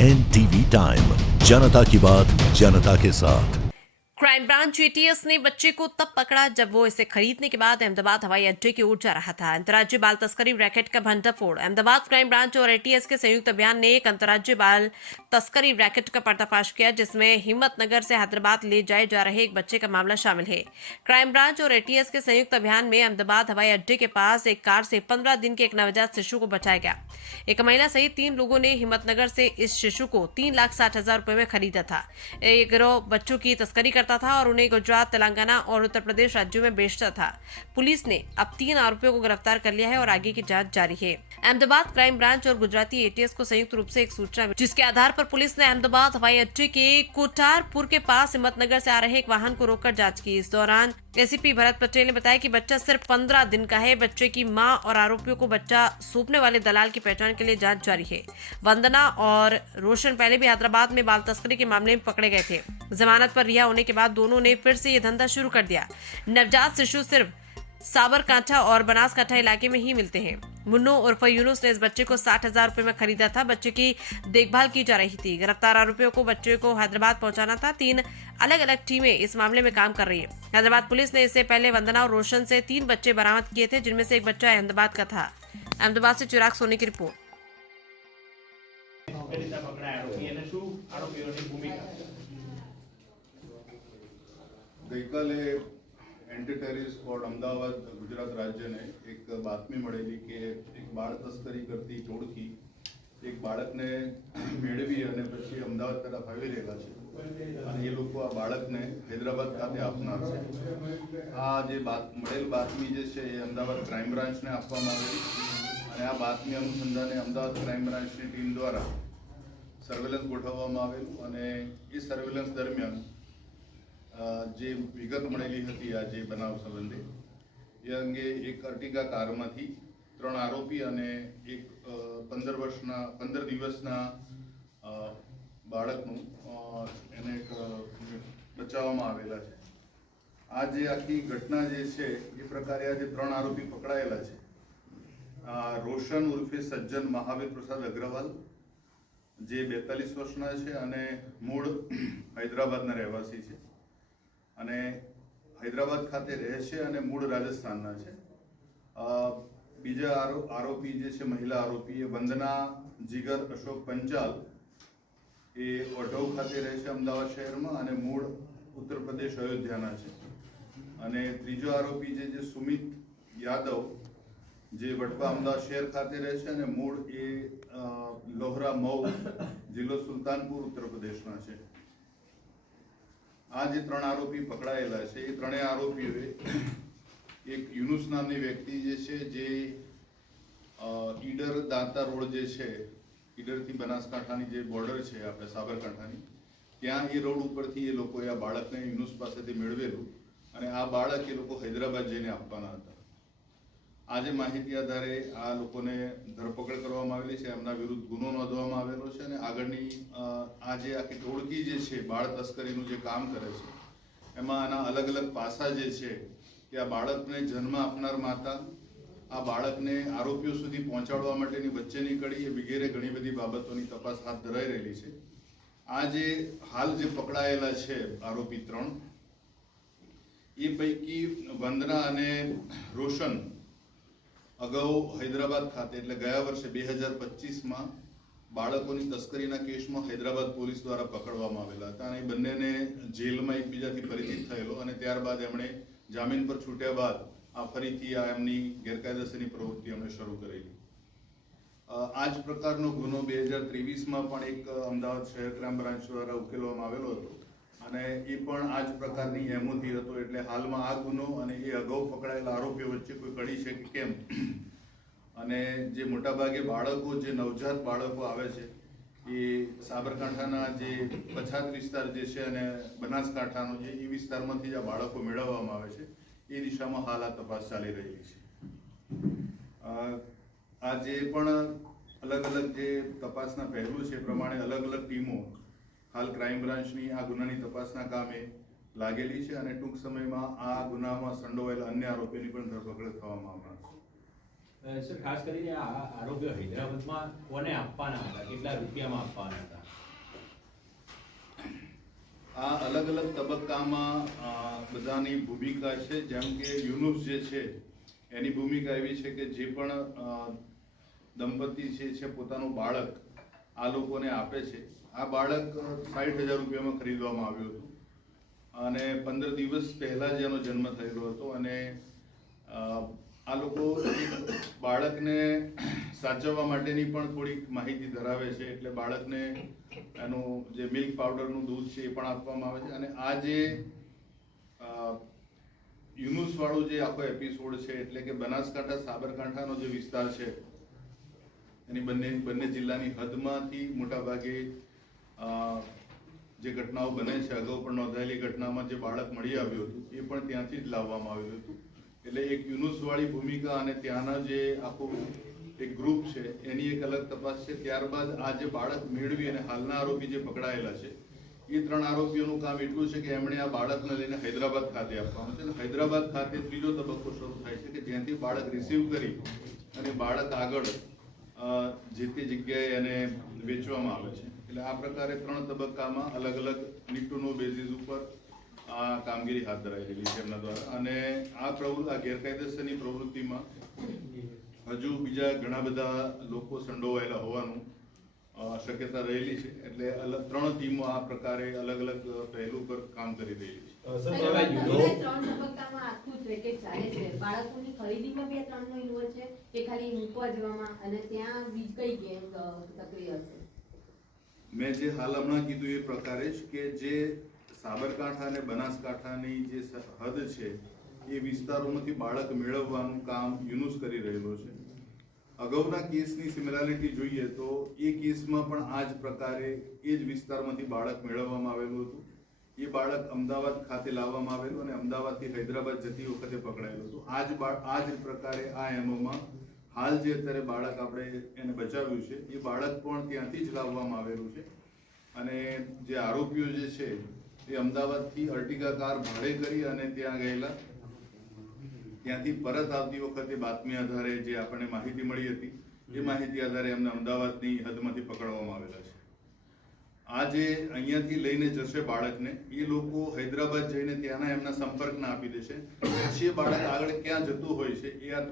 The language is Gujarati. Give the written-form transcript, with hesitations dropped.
NTV टाइम, जनता की बात जनता के साथ। क्राइम ब्रांच एटीएस ने बच्चे को तब पकड़ा जब वो इसे खरीदने के बाद अहमदाबाद हवाई अड्डे की ओर जा रहा था। अंतर्राज्यीय बाल तस्करी रैकेट का भंडाफोड़। अहमदाबाद क्राइम ब्रांच और एटीएस के संयुक्त अभियान ने एक अंतर्राज्यीय बाल तस्करी रैकेट का पर्दाफाश किया, जिसमें हिम्मतनगर से हैदराबाद ले जाए जा रहे एक बच्चे का मामला शामिल है। क्राइम ब्रांच और एटीएस के संयुक्त अभियान में अहमदाबाद हवाई अड्डे के पास एक कार से 15 दिन के एक नवजात शिशु को बचाया गया। एक महिला सहित 3 लोगों ने हिम्मतनगर से इस शिशु को 3,60,000 रुपए में खरीदा था। ये गिरोह बच्चों की तस्करी करता था और उन्हें गुजरात, तेलंगाना और उत्तर प्रदेश राज्यों में बेचता था। पुलिस ने अब 3 आरोपियों को गिरफ्तार कर लिया है और आगे की जांच जारी है। अहमदाबाद क्राइम ब्रांच और गुजराती एटीएस को संयुक्त रूप से एक सूचना मिली, जिसके आधार पर पुलिस ने अहमदाबाद हवाई अड्डे के कोटारपुर के पास हिम्मतनगर से आ रहे एक वाहन को रोककर जांच की। इस दौरान एसीपी भरत पटेल ने बताया कि बच्चा सिर्फ 15 दिन का है। बच्चे की मां और आरोपियों को बच्चा सौंपने वाले दलाल की पहचान के लिए जांच जारी है। वंदना और रोशन पहले भी हैदराबाद में बाल तस्करी के मामले में पकड़े गए थे। जमानत पर रिहा होने के बाद दोनों ने फिर से ये धंधा शुरू कर दिया। नवजात शिशु सिर्फ साबरकांठा और बनासकांठा इलाके में ही मिलते हैं। मुन्नू उर्फ यूनुस ने इस बच्चे को 60,000 रुपए में खरीदा था। बच्चे की देखभाल की जा रही थी। गिरफ्तार आरोपियों को बच्चे को हैदराबाद पहुंचाना था। 3 अलग अलग टीमें इस मामले में काम कर रही है। हैदराबाद पुलिस ने इससे पहले वंदना और रोशन से 3 बच्चे बरामद किए थे, जिनमें से एक बच्चा अहमदाबाद का था। अहमदाबाद से चिराग सोनी की रिपोर्ट। ગઈકાલે anti terrorist squad Ahmedabad Gujarat રાજ્યને એક બાતમી મળેલી કે એક બાળ તસ્કરી કરતી ટોળકી એક બાળકને મેળવી અને પછી અમદાવાદ તરફ આવી રહેલા છે અને એ લોકો આ બાળકને હૈદરાબાદ ખાતે આપનાર છે। આ જે મળેલ બાતમી જે છે એ અમદાવાદ ક્રાઇમ બ્રાન્ચને આપવામાં આવેલી અને આ બાતમી અનુસંધાને અમદાવાદ ક્રાઇમ બ્રાન્ચની ટીમ દ્વારા સર્વેલન્સ ગોઠવવામાં આવેલું અને એ સર્વેલન્સ દરમિયાન જે વિગત મળેલી હતી આ જે બનાવ સંબંધે એ અંગે એક અર્ટિગા કારમાંથી 3 આરોપી અને એક 15 દિવસના બાળકનું એને બચાવવામાં આવેલા છે। આ જે આખી ઘટના જે છે એ પ્રકારે આ જે 3 આરોપી પકડાયેલા છે, રોશન ઉર્ફે સજ્જન મહાવીર પ્રસાદ અગ્રવાલ જે 42 વર્ષના છે અને મૂળ હૈદરાબાદના રહેવાસી છે અને હૈદરાબાદ ખાતે રહે છે અને મૂળ રાજસ્થાનના છે। બીજા આરોપી જે છે મહિલા આરોપી એ વંદના જીગર અશોક પંચાલ એ વઢૌ ખાતે રહે છે અમદાવાદ શહેરમાં અને મૂળ ઉત્તર પ્રદેશ અયોધ્યાના છે અને ત્રીજો આરોપી જે સુમિત યાદવ જે વડપા અમદાવાદ શહેર ખાતે રહે છે અને મૂળ એ લોહરા મઉ જિલ્લો સુલતાનપુર ઉત્તર પ્રદેશના છે। આ જે 3 આરોપી પકડાયેલા છે એ 3 આરોપીઓએ એક યુનુસ નામની વ્યક્તિ જે છે જે ઈડર દાંતા રોડ જે છે ઈડરથી બનાસકાંઠાની જે બોર્ડર છે આપણે સાબરકાંઠાની ત્યાં એ રોડ ઉપરથી એ લોકોએ આ બાળકને યુનુસ પાસેથી મેળવેલું અને આ બાળક એ લોકો હૈદરાબાદ જઈને આપવાના હતા। આ જે માહિતી આધારે આ લોકોને ધરપકડ કરવામાં આવેલી છે, એમના વિરુદ્ધ ગુનો નોંધવામાં આવેલો છે અને આગળની આ જે આખી ટોળકી જે છે બાળ તસ્કરીનું જે કામ કરે છે એમાં આના અલગ અલગ પાસા જે છે કે આ બાળકને જન્મ આપનાર માતા, આ બાળકને આરોપીઓ સુધી પહોંચાડવા માટેની વચ્ચેની કડી એ વગેરે ઘણી બધી બાબતોની તપાસ હાથ ધરાઈ રહેલી છે। આ જે હાલ જે પકડાયેલા છે આરોપી 3 એ પૈકી વંદના અને રોશન અગાઉ હૈદરાબાદ ખાતે એટલે ગયા વર્ષે 2025માં બાળકોની તસ્કરીના કેસમાં હૈદરાબાદ પોલીસ દ્વારા પકડવામાં આવેલા હતા અને એ બંનેને જેલમાં એકબીજાથી પરિચિત થયેલો અને ત્યારબાદ એમણે જામીન પર છૂટ્યા બાદ આ ફરીથી આ એમની ગેરકાયદેસરની પ્રવૃત્તિ એમણે શરૂ કરેલી। આ જ પ્રકારનો ગુનો 2023માં પણ એક અમદાવાદ શહેર ક્રાઇમ બ્રાન્ચ દ્વારા ઉકેલવામાં આવેલો હતો અને એ પણ આ જ પ્રકારની એમોથી હતો। એટલે હાલમાં આ ગુનો અને એ અગાઉ પકડાયેલા આરોપીઓ વચ્ચે કોઈ કડી છે કે કેમ અને જે મોટાભાગે બાળકો જે નવજાત બાળકો આવે છે એ સાબરકાંઠાના જે પછાત વિસ્તાર જે છે અને બનાસકાંઠાનો જે એ વિસ્તારમાંથી જ આ બાળકો મેળવવામાં આવે છે એ દિશામાં હાલ આ તપાસ ચાલી રહેલી છે। આ જે પણ અલગ અલગ જે તપાસના પહેલું છે એ પ્રમાણે અલગ અલગ ટીમો હાલ ક્રાઇમ બ્રાન્ચની આ ગુનાની તપાસના કામે લાગેલી છે અને ટૂંક સમયમાં આ ગુનામાં સંડોવાયેલા અન્ય આરોપીની પણ ધરપકડ થવામાં આવનાર છે। સર, ખાસ કરીને આ આરોપીઓ હૈદરાબાદમાં કોને આપવાના હતા, કેટલા રૂપિયામાં આપવાના હતા? આ અલગ અલગ તબક્કામાં બધાની ભૂમિકા છે. જેમ કે યુનુસ જે છે એની ભૂમિકા એવી છે કે જે પણ દંપતી છે પોતાનું બાળક આ લોકોને આપે છે. આ બાળક 60,000 રૂપિયામાં ખરીદવામાં આવ્યું હતું અને 15 દિવસ પહેલા જ એનો જન્મ થયેલો હતો. અને આ લોકો બાળકને સાચવવા માટેની પણ થોડીક માહિતી ધરાવે છે. એટલે બાળકને એનું જે મિલ્ક પાવડરનું દૂધ છે એ પણ આપવામાં આવે છે. અને આ જે યુનુસ વાળું જે આખો એપિસોડ છે એટલે કે બનાસકાંઠા સાબરકાંઠાનો જે વિસ્તાર છે એની બંને જિલ્લાની હદમાંથી મોટા ભાગે જે ઘટનાઓ બને છે, અગાઉ પણ નોંધાયેલી ઘટનામાં જે બાળક મળી આવ્યું હતું એ પણ ત્યાંથી જ લાવવામાં આવ્યું હતું. એટલે એક યુનુસ વાળી ભૂમિકા અને ત્યાંના જે આખું એક ગ્રુપ છે એની એક અલગ તપાસ છે. ત્યારબાદ આ જે બાળક મેળવી અને હાલના આરોપી જે પકડાયેલા છે એ 3 આરોપીઓનું કામ એટલું છે કે એમણે આ બાળકને લઈને હૈદરાબાદ ખાતે આપવાનું છે. અને હૈદરાબાદ ખાતે ત્રીજો તબક્કો શરૂ થાય છે કે જ્યાંથી બાળક રિસીવ કરી અને બાળક આગળ જે તે જગ્યાએ એને વેચવામાં આવે છે. એટલે આ પ્રકારે 3 તબક્કામાં અલગ અલગ નીડ ટુ નો બેઝિસ ઉપર આ કામગીરી હાથ ધરાઈ રહેલી છે એમના દ્વારા. અને આ ગેરકાયદેસરની પ્રવૃત્તિમાં હજુ બીજા ઘણા બધા લોકો સંડોવાયેલા હોવાનું શક્યતા રહેલી છે. એટલે 3 ટીમો આ પ્રકારે અલગ અલગ પહેલું પર કામ કરી રહી છે. ત્રણ તબક્કામાં આખું રેકેટ ચાલે છે. બાળકોની ખરીદીમાં બે 3 નો ઇન્વોલ્વ છે કે ખાલી મૂકવા જવામાં, અને ત્યાં બીજ કઈ ગેમ સક્રિય હશે? મેં જે હાલ હમણાં કીધું એ પ્રકારે જ કે જે સાબરકાંઠા અને બનાસકાંઠાની જે હદ છે એ વિસ્તારોમાંથી બાળક મેળવવાનું કામ યુનુસ કરી રહેલો છે. અગાઉના કેસની સિમિલારિટી જોઈએ તો એ કેસમાં પણ આ જ પ્રકારે એ જ વિસ્તારમાંથી બાળક મેળવવામાં આવેલું હતું. એ બાળક અમદાવાદ ખાતે લાવવામાં આવેલું અને અમદાવાદથી હૈદરાબાદ જતી વખતે પકડાયેલું હતું. આ જ પ્રકારે આ એમઓમાં હાલ જે અત્યારે બાળક આપણે એને બચાવ્યું છે એ બાળક પણ ત્યાંથી જ લાવવામાં આવેલું છે. અને જે આરોપીઓ જે છે એ અમદાવાદથી અર્ટિગા કાર ભાડે કરી અને ત્યાં ગયેલા. ત્યાંથી પરત આવતી વખતે બાતમી આધારે જે આપણને માહિતી મળી હતી એ માહિતી આધારે એમને અમદાવાદની હદમાંથી પકડવામાં આવેલા છે. આ જે અહીંયાથી લઈને જશે બાળકને એ લોકો હૈદરાબાદ જઈને ત્યાંના એમના સંપર્કના આપી દેશે. પછી બાળક આગળ ક્યાં જતું હોય છે એ આ